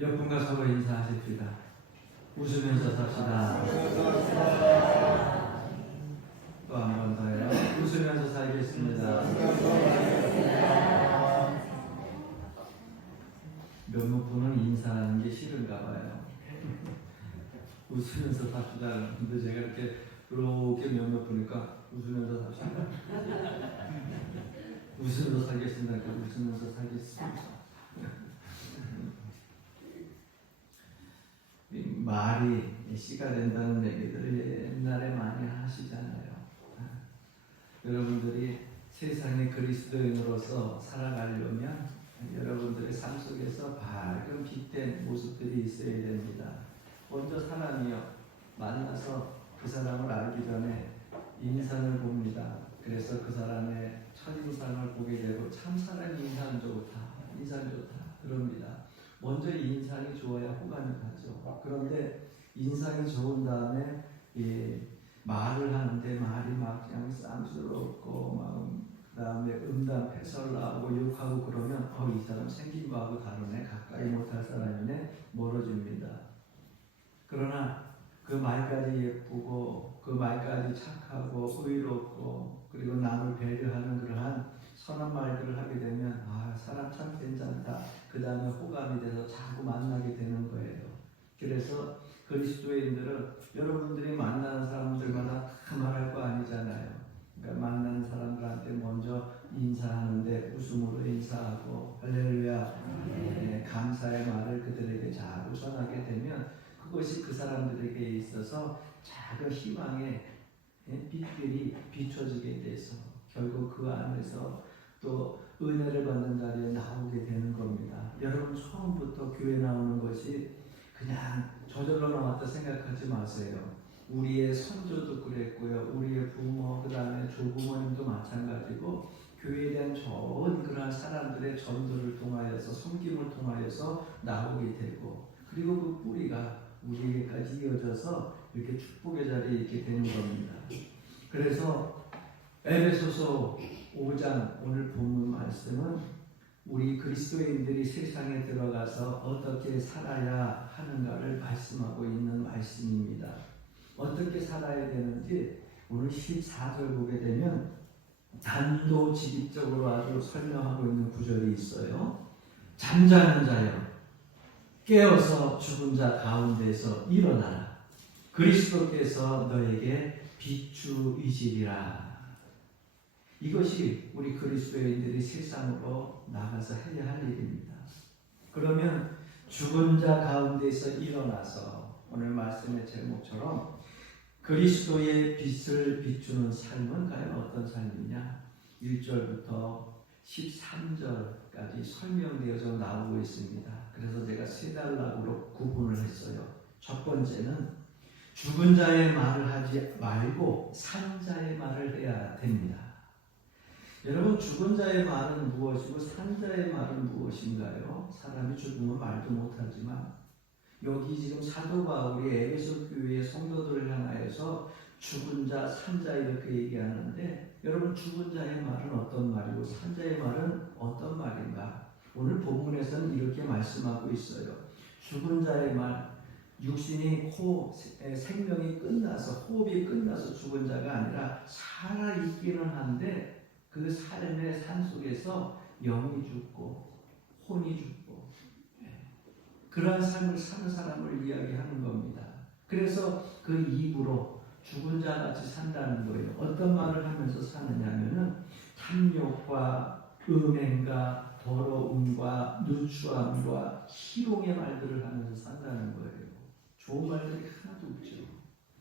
옆분과 서로 인사하십시다. 웃으면서 삽시다. 또 한 번 더요. 웃으면서 살겠습니다. 몇몇 분은 인사하는 게 싫은가 봐요. 웃으면서 삽시다. 근데 제가 이렇게 몇몇 보니까 웃으면서 삽시다. 웃으면서 살겠습니다. 웃으면서 살겠습니다. 말이 씨가 된다는 얘기들을 옛날에 많이 하시잖아요. 여러분들이 세상의 그리스도인으로서 살아가려면 여러분들의 삶 속에서 밝은 빛된 모습들이 있어야 됩니다. 먼저 사람이요, 만나서 그 사람을 알기 전에 인상을 봅니다. 그래서 그 사람의 첫인상을 보게 되고 참 사람이 인상 좋다 그럽니다. 먼저 인상이 좋아야 호감이 가죠. 그런데 인상이 좋은 다음에 말을 하는데 말이 막 그냥 쌍스럽고 그 다음에 패설 나오고 욕하고 그러면 이 사람 생긴 거하고 다르네, 가까이 못할 사람이네, 멀어집니다. 그러나 그 말까지 예쁘고 그 말까지 착하고 의롭고 그리고 남을 배려하는 그러한 선한 말들을 하게 되면 사람 참 괜찮다. 그 다음에 호감이 돼서 자꾸 만나게 되는 거예요. 그래서 그리스도인들은 여러분들이 만나는 사람들마다 다 말할 거 아니잖아요. 그러니까 만나는 사람들한테 먼저 인사하는데 웃음으로 인사하고 할렐루야 감사의 말을 그들에게 자꾸 전하게 되면 그것이 그 사람들에게 있어서 작은 희망의 빛들이 비춰지게 돼서 결국 그 안에서 또 은혜를 받는 자리에 나오게 되는 겁니다. 여러분 처음부터 교회 나오는 것이 그냥 저절로 나왔다 생각하지 마세요. 우리의 선조도 그랬고요. 우리의 부모, 그 다음에 조부모님도 마찬가지고 교회에 대한 좋은 그러한 사람들의 전도를 통하여서 섬김을 통하여서 나오게 되고 그리고 그 뿌리가 우리에게까지 이어져서 이렇게 축복의 자리에 있게 되는 겁니다. 그래서 에베소서 5장 오늘 본문 말씀은 우리 그리스도인들이 세상에 들어가서 어떻게 살아야 하는가를 말씀하고 있는 말씀입니다. 어떻게 살아야 되는지 오늘 14절 보게 되면 단도직입적으로 아주 설명하고 있는 구절이 있어요. 잠자는 자여 깨어서 죽은 자 가운데서 일어나라. 그리스도께서 너에게 비추이시리라. 이것이 우리 그리스도인들이 세상으로 나가서 해야 할 일입니다. 그러면 죽은 자 가운데서 일어나서 오늘 말씀의 제목처럼 그리스도의 빛을 비추는 삶은 과연 어떤 삶이냐? 1절부터 13절까지 설명되어져 나오고 있습니다. 그래서 제가 세 단락으로 구분을 했어요. 첫 번째는 죽은 자의 말을 하지 말고 산 자의 말을 해야 됩니다. 여러분 죽은 자의 말은 무엇이고 산 자의 말은 무엇인가요? 사람이 죽으면 말도 못하지만 여기 지금 사도 바울이 에베소 교회의 성도들을 향하여서 죽은 자, 산 자 이렇게 얘기하는데 여러분 죽은 자의 말은 어떤 말이고 산 자의 말은 어떤 말인가? 오늘 본문에서는 이렇게 말씀하고 있어요. 죽은 자의 말, 육신이 생명이 끝나서 호흡이 끝나서 죽은 자가 아니라 살아있기는 한데 그 삶의 산속에서 영이 죽고 혼이 죽고 그러한 삶을 사는 사람을 이야기하는 겁니다. 그래서 그 입으로 죽은 자같이 산다는 거예요. 어떤 말을 하면서 사느냐면은 탐욕과 음행과 더러움과 누추함과 희롱의 말들을 하면서 산다는 거예요. 좋은 말들이 하나도 없죠.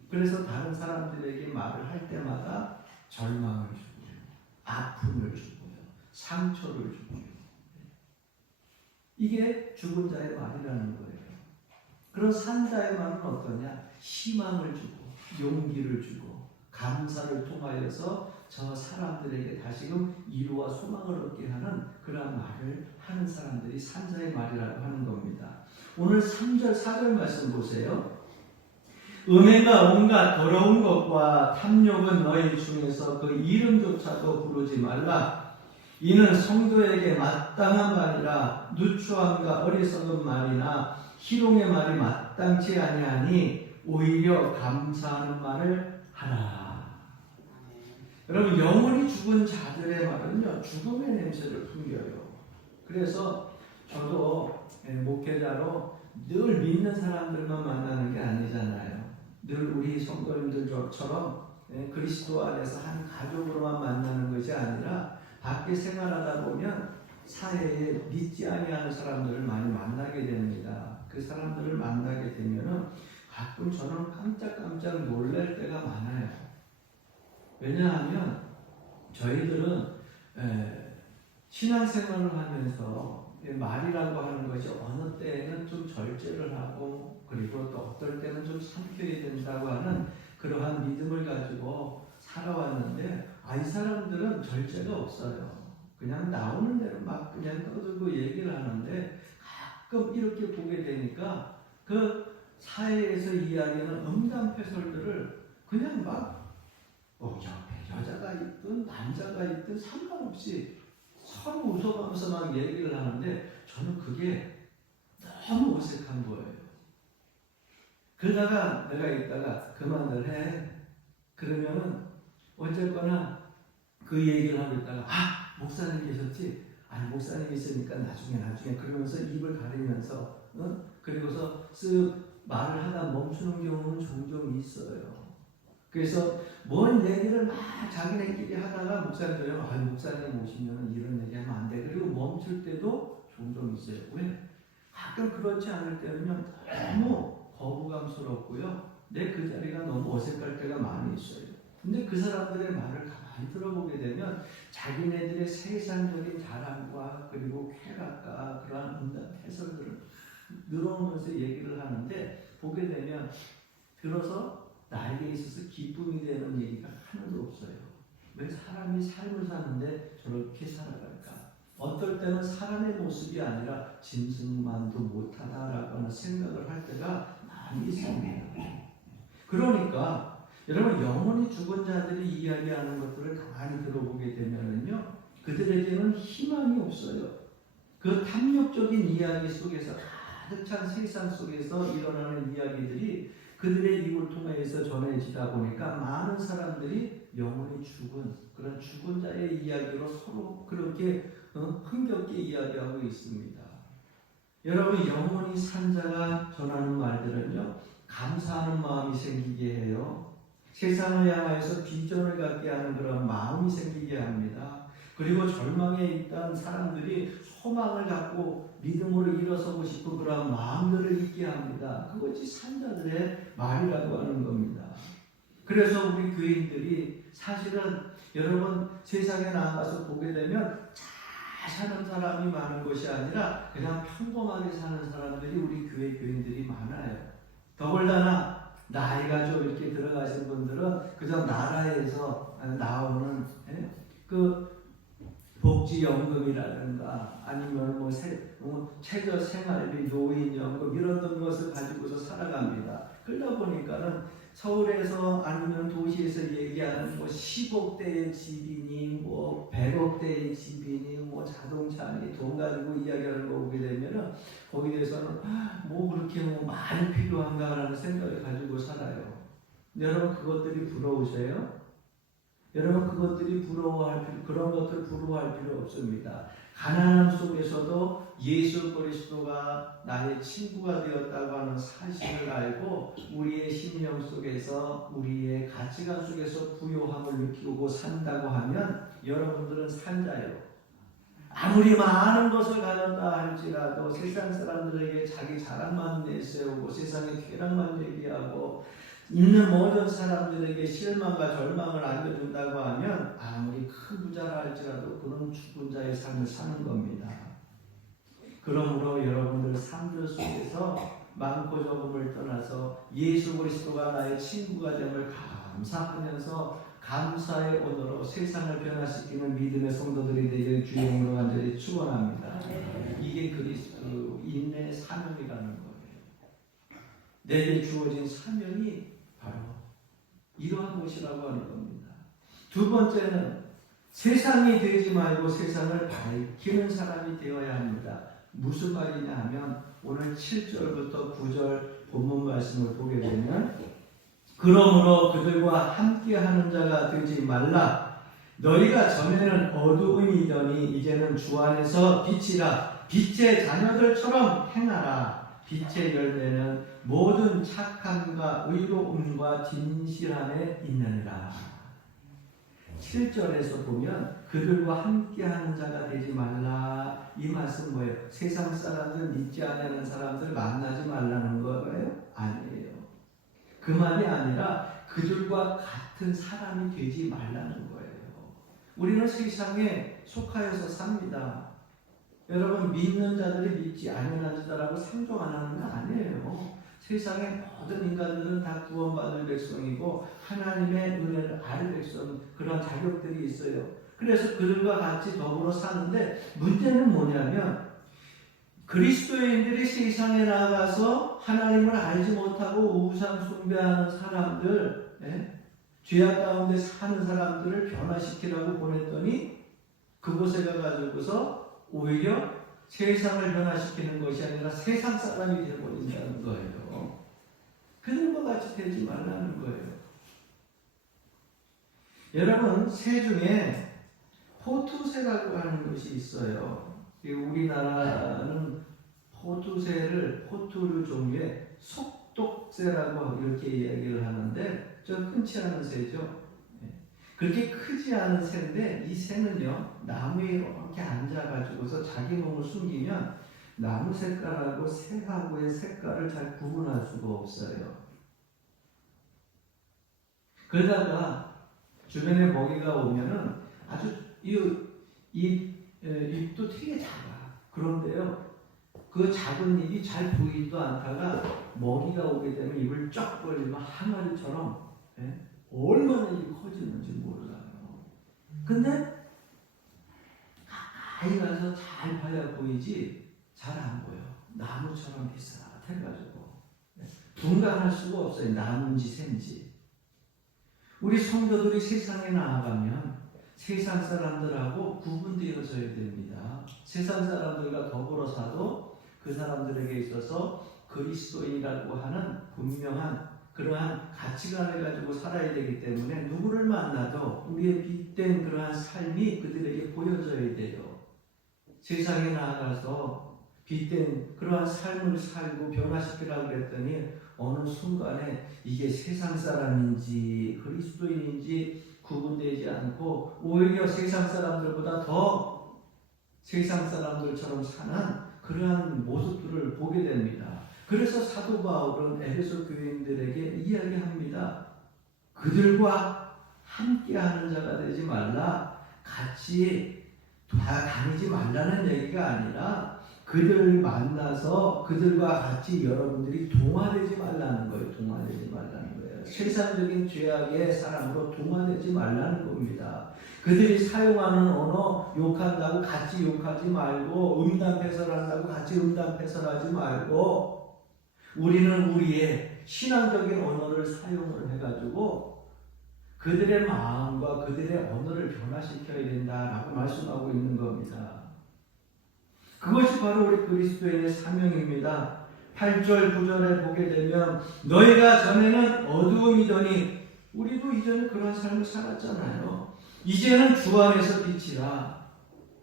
그래서 다른 사람들에게 말을 할 때마다 절망을 주고요, 아픔을 주고요, 상처를 주고요. 이게 죽은 자의 말이라는 거예요. 그런 산 자의 말은 어떠냐? 희망을 주고 용기를 주고 감사를 통하여서 저 사람들에게 다시금 위로와 소망을 얻게 하는 그런 말을 하는 사람들이 산 자의 말이라고 하는 겁니다. 오늘 3절 4절 말씀 보세요. 음행과 온갖 더러운 것과 탐욕은 너희 중에서 그 이름조차도 부르지 말라. 이는 성도에게 마땅한 말이라 누추함과 어리석은 말이나 희롱의 말이 마땅치 아니하니 오히려 감사하는 말을 하라. 여러분, 영원히 죽은 자들의 말은요, 죽음의 냄새를 풍겨요. 그래서 저도 목회자로 늘 믿는 사람들만 만나는 게 아니잖아요. 늘 우리 성도님들처럼 그리스도 안에서 한 가족으로만 만나는 것이 아니라 밖에 생활하다 보면 사회에 믿지 아니하는 사람들을 많이 만나게 됩니다. 그 사람들을 만나게 되면은 가끔 저는 깜짝깜짝 놀랄 때가 많아요. 왜냐하면 저희들은 신앙생활을 하면서 말이라고 하는 것이 어느 때에는 좀 절제를 하고 그리고 또 어떨 때는 좀 삼켜야 된다고 하는 그러한 믿음을 가지고 살아왔는데 이 사람들은 절제가 없어요. 그냥 나오는 대로 막 그냥 떠들고 얘기를 하는데 가끔 이렇게 보게 되니까 그 사회에서 이야기하는 음담패설들을 그냥 막 옆에 여자가 있든 남자가 있든 상관없이 서로 웃어가면서 막 얘기를 하는데 저는 그게 너무 어색한 거예요. 그러다가 내가 있다가 그만을 해. 그러면은 어쨌거나 그 얘기를 하고 있다가 목사님 계셨지? 아니 목사님 있으니까 나중에 그러면서 입을 가리면서 그리고서 쓱 말을 하다 멈추는 경우는 종종 있어요. 그래서 뭔 얘기를 막 자기네끼리 하다가 목사님들이 목사님 오시면 이런 얘기하면 안 돼. 그리고 멈출 때도 종종 있어요. 왜? 가끔 그렇지 않을 때는요 너무 거부감스럽고요. 내 그 자리가 너무 어색할 때가 많이 있어요. 근데 그 사람들의 말을 가만히 들어보게 되면 자기네들의 세상적인 자랑과 그리고 쾌락과 그러한 음란 해설들을 늘어오면서 얘기를 하는데 보게 되면 들어서 나에게 있어서 기쁨이 되는 얘기가 하나도 없어요. 왜 사람이 삶을 사는데 저렇게 살아갈까? 어떨 때는 사람의 모습이 아니라 짐승만도 못하다라고 하는 생각을 할 때가 많이 있습니다. 그러니까 여러분 영원히 죽은 자들이 이야기하는 것들을 가만히 들어보게 되면은요 그들에게는 희망이 없어요. 그 탐욕적인 이야기 속에서 가득 찬 세상 속에서 일어나는 이야기들이 그들의 입을 통해서 전해지다 보니까 많은 사람들이 영원히 죽은 그런 죽은 자의 이야기로 서로 그렇게 흥겹게 이야기하고 있습니다. 여러분 영원히 산 자가 전하는 말들은요 감사하는 마음이 생기게 해요. 세상을 향하여서 비전을 갖게 하는 그런 마음이 생기게 합니다. 그리고 절망에 있던 사람들이 소망을 갖고 믿음으로 일어서고 싶은 그런 마음들을 있게 합니다. 그것이 산자들의 말이라고 하는 겁니다. 그래서 우리 교인들이 사실은 여러분 세상에 나가서 보게 되면 잘 사는 사람이 많은 것이 아니라 그냥 평범하게 사는 사람들이 우리 교회 교인들이 많아요. 더군다나 나이가 좀 이렇게 들어가신 분들은 그저 나라에서 나오는 그 복지연금이라든가 아니면 최저생활비, 노인연금 이런 것을 가지고서 살아갑니다. 그러다 보니까는 서울에서 아니면 도시에서 얘기하는 10억대의 집이니 100억대의 집이니 자동차니 돈 가지고 이야기하는 거 보게 되면은 거기에 대해서는 그렇게 많이 필요한가라는 생각을 가지고 살아요. 여러분 그것들이 부러우세요? 여러분 그것들이 그런 것들 부러워할 필요 없습니다. 가난함 속에서도 예수 그리스도가 나의 친구가 되었다고 하는 사실을 알고 우리의 심령 속에서 우리의 가치관 속에서 부요함을 느끼고 산다고 하면 여러분들은 산자요. 아무리 많은 것을 가졌다 할지라도 세상 사람들에게 자기 자랑만 내세우고 세상의 쾌락만 얘기하고 있는 모든 사람들에게 실망과 절망을 안겨준다고 하면 아무리 큰 부자라 할지라도 그런 죽은 자의 삶을 사는 겁니다. 그러므로 여러분들 삶들 속에서 많고 적음을 떠나서 예수 그리스도가 나의 친구가 됨을 감사하면서 감사의 언어로 세상을 변화시키는 믿음의 성도들이 되길 주의 이름으로 간절히 축원합니다. 이게 그리스도인의 사명이라는 거예요. 내게 주어진 사명이 바로 이러한 것이라고 하는 겁니다. 두 번째는 세상이 되지 말고 세상을 밝히는 사람이 되어야 합니다. 무슨 말이냐 하면 오늘 7절부터 9절 본문 말씀을 보게 되면 그러므로 그들과 함께하는 자가 되지 말라. 너희가 전에는 어두움이더니 이제는 주 안에서 빛이라. 빛의 자녀들처럼 행하라. 빛의 열매는 모든 착함과 의로움과 진실함에 있느니라. 7절에서 보면 그들과 함께하는 자가 되지 말라. 이 말씀 뭐예요? 세상 사람들, 믿지 않는 사람들 만나지 말라는 거예요? 아니에요. 그 말이 아니라 그들과 같은 사람이 되지 말라는 거예요. 우리는 세상에 속하여서 삽니다. 여러분, 믿는 자들이 믿지 않는 자라고 상종 안 하는 거 아니에요. 세상의 모든 인간들은 다 구원받을 백성이고 하나님의 은혜를 알 백성, 그런 자격들이 있어요. 그래서 그들과 같이 더불어 사는데 문제는 뭐냐면 그리스도인들이 세상에 나가서 하나님을 알지 못하고 우상 숭배하는 사람들, 죄악 가운데 사는 사람들을 변화시키라고 보냈더니 그곳에 가가지고서 오히려 세상을 변화시키는 것이 아니라 세상 사람이 되어버린다는 거예요. 그들과 같이 되지 말라는 거예요. 여러분, 새 중에 포투새라고 하는 것이 있어요. 우리나라는 포투류 종류의 속독새라고 이렇게 이야기를 하는데 좀 흔치 않은 새죠. 그렇게 크지 않은 새인데 이 새는요, 나무에 이렇게 앉아가지고서 자기 몸을 숨기면 나무 색깔하고 새하고의 색깔을 잘 구분할 수가 없어요. 그러다가 주변에 먹이가 오면은 아주 입도 되게 작아. 그런데요, 그 작은 입이 잘 보이지도 않다가 먹이가 오게 되면 입을 쫙 벌리면 항아리처럼 얼마나 입이 커지는지 몰라요. 근데 가까이 가서 잘 봐야 보이지 잘 안 보여. 나무처럼 비슷해가지고 분간할 수가 없어요. 나무인지 샌지. 우리 성도들이 세상에 나아가면 세상 사람들하고 구분되어져야 됩니다. 세상 사람들과 더불어 사도 그 사람들에게 있어서 그리스도인이라고 하는 분명한 그러한 가치관을 가지고 살아야 되기 때문에 누구를 만나도 우리의 빛된 그러한 삶이 그들에게 보여져야 돼요. 세상에 나아가서 빛된 그러한 삶을 살고 변화시키라고 그랬더니 어느 순간에 이게 세상 사람인지 그리스도인인지 구분되지 않고 오히려 세상 사람들보다 더 세상 사람들처럼 사는 그러한 모습들을 보게 됩니다. 그래서 사도 바울은 에베소 교인들에게 이야기합니다. 그들과 함께하는 자가 되지 말라. 같이 다니지 말라는 얘기가 아니라 그들을 만나서 그들과 같이 여러분들이 동화되지 말라는 거예요. 동화되지 말라는 거예요. 세상적인 죄악의 사람으로 동화되지 말라는 겁니다. 그들이 사용하는 언어 욕한다고 같이 욕하지 말고 음담패설한다고 같이 음담패설하지 말고 우리는 우리의 신앙적인 언어를 사용을 해가지고 그들의 마음과 그들의 언어를 변화시켜야 된다라고 말씀하고 있는 겁니다. 그것이 바로 우리 그리스도인의 사명입니다. 8절 9절에 보게 되면 너희가 전에는 어두움이더니 우리도 이전에 그런 삶을 살았잖아요. 이제는 주 안에서 빛이라.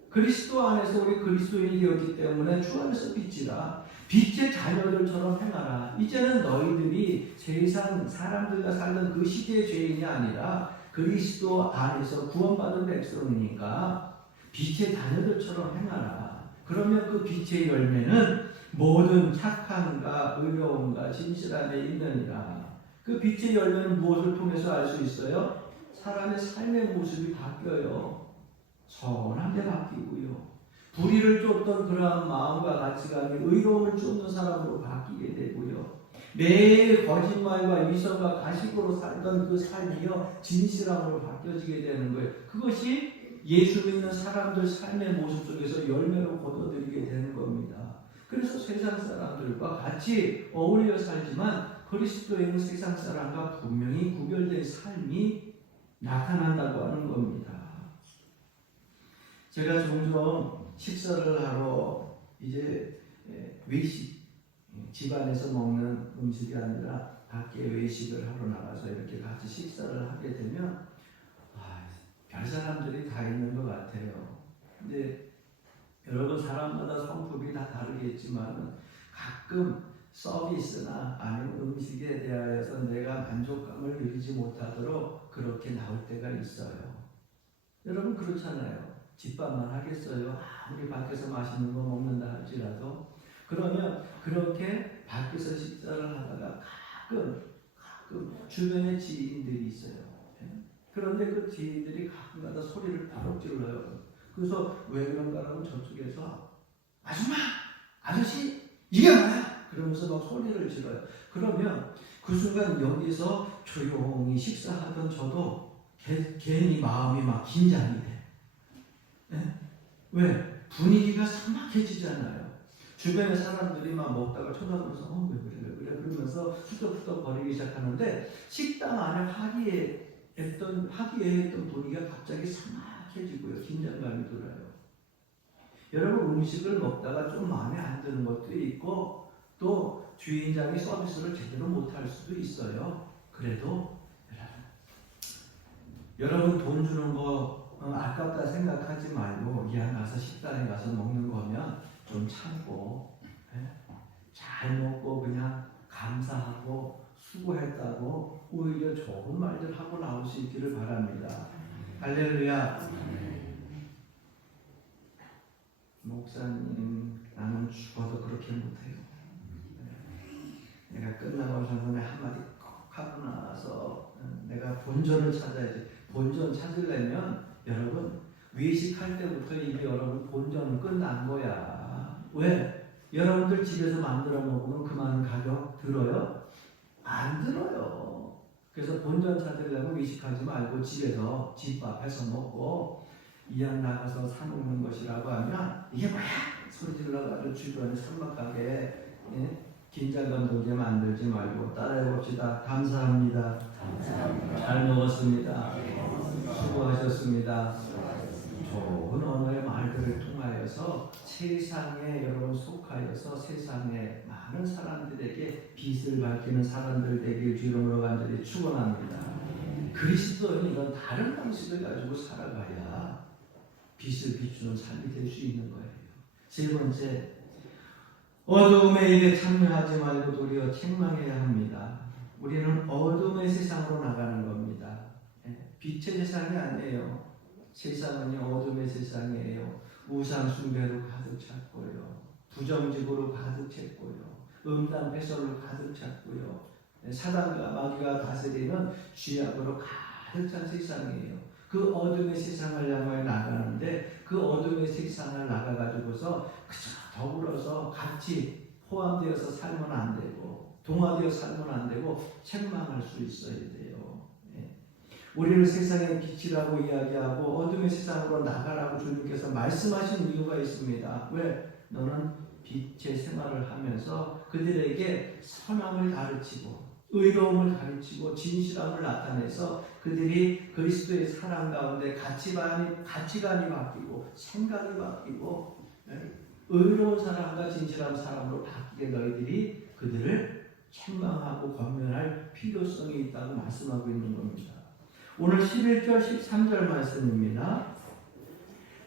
그리스도 안에서 우리 그리스도인이 되었기 때문에 주 안에서 빛이라. 빛의 자녀들처럼 행하라. 이제는 너희들이 세상 사람들과 살던 그 시대의 죄인이 아니라 그리스도 안에서 구원받은 백성이니까 빛의 자녀들처럼 행하라. 그러면 그 빛의 열매는 모든 착함과 의로움과 진실함에 있느니라. 그 빛의 열매는 무엇을 통해서 알 수 있어요? 사람의 삶의 모습이 바뀌어요. 선하게 바뀌고요. 불의를 쫓던 그러한 마음과 가치관이 의로움을 쫓는 사람으로 바뀌게 되고요. 매일 거짓말과 위선과 가식으로 살던 그 삶이요 진실함으로 바뀌어지게 되는 거예요. 그것이 예수 믿는 사람들 삶의 모습 속에서 열매로 거둬들이게 되는 겁니다. 그래서 세상 사람들과 같이 어울려 살지만 그리스도인은 세상 사람과 분명히 구별된 삶이 나타난다고 하는 겁니다. 제가 종종 식사를 하러 이제 외식, 집안에서 먹는 음식이 아니라 밖에 외식을 하러 나가서 이렇게 같이 식사를 하게 되면 별 사람들이 다 있는 것 같아요. 근데 여러분 사람마다 성품이 다 다르겠지만 가끔 서비스나 아니면 음식에 대하여서 내가 만족감을 누리지 못하도록 그렇게 나올 때가 있어요. 여러분 그렇잖아요. 집밥만 하겠어요. 아무리 밖에서 맛있는 거 먹는다 할지라도. 그러면 그렇게 밖에서 식사를 하다가 가끔 주변에 지인들이 있어요. 그런데 그 지인들이 가끔가다 소리를 바로 질러요. 그래서 왜 그런가 하면 저쪽에서 아줌마! 아저씨! 이게 뭐야? 그러면서 막 소리를 질러요. 그러면 그 순간 여기서 조용히 식사하던 저도 괜히 마음이 막 긴장이 돼. 네? 왜? 분위기가 삭막해지잖아요. 주변의 사람들이 막 먹다가 쳐다보면서 왜 그래 그러면서 후덕후덕 거리기 시작하는데 식당 안에 화기애애했던 분위기가 갑자기 삭막해지고요. 긴장감이 들어요. 여러분 음식을 먹다가 좀 마음에 안 드는 것도 있고 또 주인장이 서비스를 제대로 못할 수도 있어요. 그래도 여러분 돈 주는 거 아깝다 생각하지 말고 그냥 가서 식당에 가서 먹는 거면 좀 참고 잘 먹고 그냥 감사하고 수고했다고 오히려 좋은 말들 하고 나오시기를 바랍니다. 할렐루야. 목사님 나는 죽어도 그렇게 못해요. 내가 끝나고 전에 한마디 꼭 하고 나서 내가 본전을 찾아야지. 본전 찾으려면 여러분 외식할 때부터 이미 여러분 본전은 끝난 거야. 왜? 여러분들 집에서 만들어 먹으면 그 많은 가격 들어요? 안 들어요. 그래서 본전 찾으려면 외식하지 말고 집에서 집밥해서 먹고 이왕 나가서 사 먹는 것이라고 하면 이게 뭐야? 소리 질러가지고 주변에 삭막하게 긴장감 들게 만들지 말고 따라해봅시다. 감사합니다. 잘 먹었습니다. 수고하셨습니다. 좋은 언어의 말들을 통하여서 세상에 여러분 속하여서 세상에 많은 사람들에게 빛을 밝히는 사람들 되길 주 이름으로 간절히 축원합니다. 그리스도인은 다른 방식을 가지고 살아가야 빛을 비추는 삶이 될 수 있는 거예요. 세 번째, 어두움의 일에 참여하지 말고 도리어 책망해야 합니다. 우리는 어둠의 세상으로 나가는 겁니다. 빛의 세상이 아니에요. 세상은 어둠의 세상이에요. 우상 숭배로 가득 찼고요. 부정직으로 가득 찼고요. 음란 패설로 가득 찼고요. 사단과 마귀가 다스리는 쥐약으로 가득 찬 세상이에요. 그 어둠의 세상을 향해 나가는데 그 어둠의 세상을 나가가지고서 그저 더불어서 같이 포함되어서 살면 안 되고 동화되어 살면 안 되고 책망할 수 있어야 돼요. 우리를 세상의 빛이라고 이야기하고 어둠의 세상으로 나가라고 주님께서 말씀하신 이유가 있습니다. 왜? 너는 빛의 생활을 하면서 그들에게 선함을 가르치고 의로움을 가르치고 진실함을 나타내서 그들이 그리스도의 사랑 가운데 가치관이 바뀌고 생각이 바뀌고 의로운 사람과 진실한 사람으로 바뀌게 너희들이 그들을 책망하고 권면할 필요성이 있다고 말씀하고 있는 겁니다. 오늘 11절 13절 말씀입니다.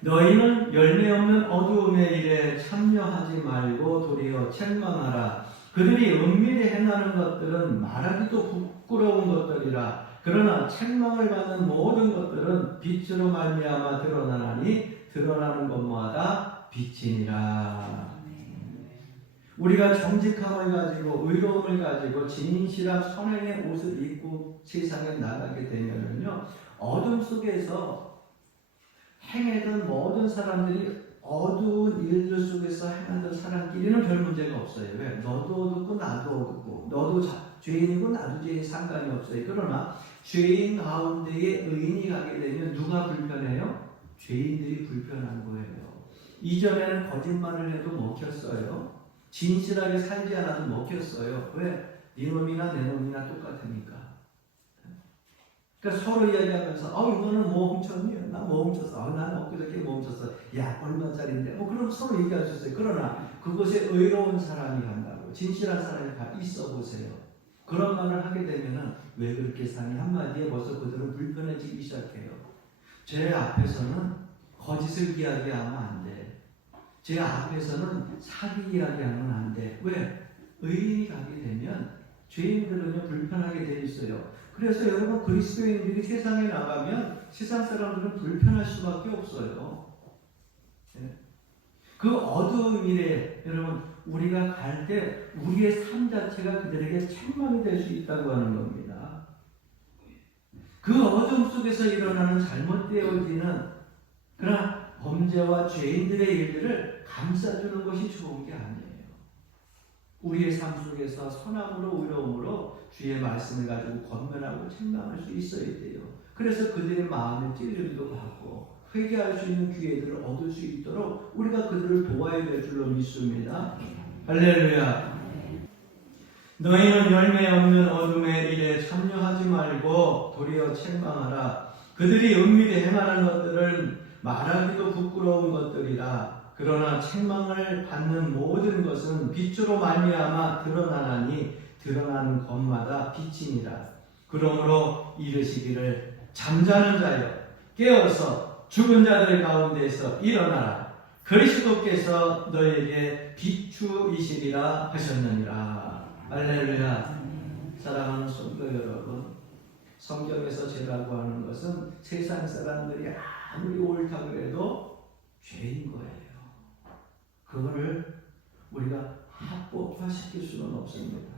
너희는 열매 없는 어두움의 일에 참여하지 말고 도리어 책망하라. 그들이 은밀히 행하는 것들은 말하기도 부끄러운 것들이라. 그러나 책망을 받는 모든 것들은 빛으로 말미암아 드러나나니 드러나는 것마다 빛이니라. 우리가 정직함을 가지고 의로움을 가지고 진실한 선행의 옷을 입고 세상에 나가게 되면요, 어둠 속에서 행하던 모든 사람들이 어두운 일들 속에서 행하던 사람끼리는 별 문제가 없어요. 왜? 너도 어둡고 나도 어둡고 너도 죄인이고 나도 죄인 상관이 없어요. 그러나 죄인 가운데에 의인이 가게 되면 누가 불편해요? 죄인들이 불편한 거예요. 이전에는 거짓말을 해도 먹혔어요. 진실하게 살지 않아도 먹혔어요. 왜? 네 놈이나 내 놈이나 똑같으니까. 그러니까 서로 이야기하면서 너는 뭐 훔쳤니? 나 뭐 훔쳤어. 나는 엊그저께 뭐 훔쳤어. 야 얼마짜리인데? 그럼 서로 얘기할 수 있어요. 그러나 그것에 의로운 사람이 간다고 진실한 사람이 있어 보세요. 그런 말을 하게 되면은 왜 그렇게 사니? 한마디에 벌써 그들은 불편해지기 시작해요. 제 앞에서는 거짓을 이야기하면 안 돼. 제 앞에서는 사기 이야기하면 안 돼. 왜? 의인이 가게 되면 죄인들은요 불편하게 돼 있어요. 그래서 여러분 그리스도인들이 세상에 나가면 세상 사람들은 불편할 수밖에 없어요. 그 어두운 일에 여러분 우리가 갈 때 우리의 삶 자체가 그들에게 책망이 될 수 있다고 하는 겁니다. 그 어둠 속에서 일어나는 잘못되어지는 그러나 범죄와 죄인들의 일들을 감싸주는 것이 좋은 게 아니에요. 우리의 삶 속에서 선함으로 의로움으로 주의 말씀을 가지고 권면하고 책망할 수 있어야 돼요. 그래서 그들의 마음의 찔림도 받고 회개할 수 있는 기회들을 얻을 수 있도록 우리가 그들을 도와야 될 줄로 믿습니다. 할렐루야. 너희는 열매 없는 어둠의 일에 참여하지 말고 도리어 책망하라. 그들이 은밀히 행하는 것들은 말하기도 부끄러운 것들이라. 그러나 책망을 받는 모든 것은 빛으로 말미암아 드러나나니 드러나는 것마다 빛이니라. 그러므로 이르시기를 잠자는 자여 깨어서 죽은 자들 가운데서 일어나라. 그리스도께서 너에게 비추이시리라 하셨느니라. 할렐루야. 사랑하는 성도 여러분, 성경에서 죄라고 하는 것은 세상 사람들이 아무리 옳다 그래도 죄인 거예요. 그거를 우리가 합법화시킬 수는 없습니다.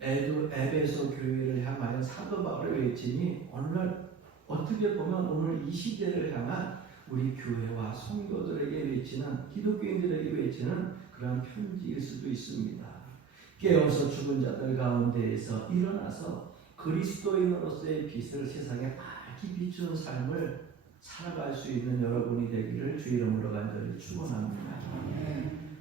에베소 교회를 향하여 사도 바울의 외침이 오늘날 어떻게 보면 오늘 이 시대를 향한 우리 교회와 성도들에게 외치는 기독교인들에게 외치는 그런 편지일 수도 있습니다. 깨어서 죽은 자들 가운데에서 일어나서 그리스도인으로서의 빛을 세상에 밝히 비추는 삶을 살아갈 수 있는 여러분이 되기를 주 이름으로 간절히 축원합니다.